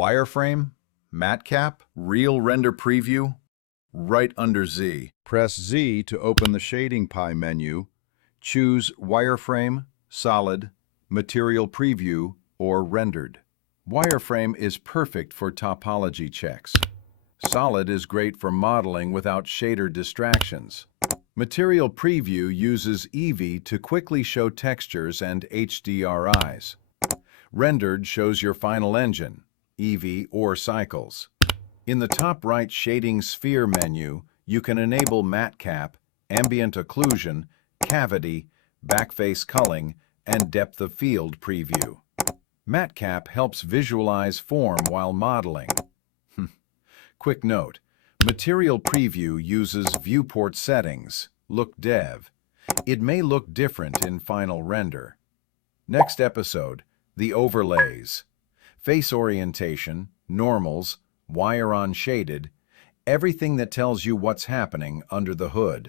Wireframe, MatCap, Real Render Preview, right under Z. Press Z to open the Shading Pie menu. Choose Wireframe, Solid, Material Preview, or Rendered. Wireframe is perfect for topology checks. Solid is great for modeling without shader distractions. Material Preview uses Eevee to quickly show textures and HDRIs. Rendered shows your final engine, Eevee or cycles. In the top right Shading Sphere menu, you can enable MatCap, Ambient Occlusion, Cavity, Backface Culling, and Depth of Field Preview. MatCap helps visualize form while modeling. Quick note, Material Preview uses viewport settings, look dev. It may look different in final render. Next episode, the overlays. Face orientation, normals, wire on shaded, everything that tells you what's happening under the hood.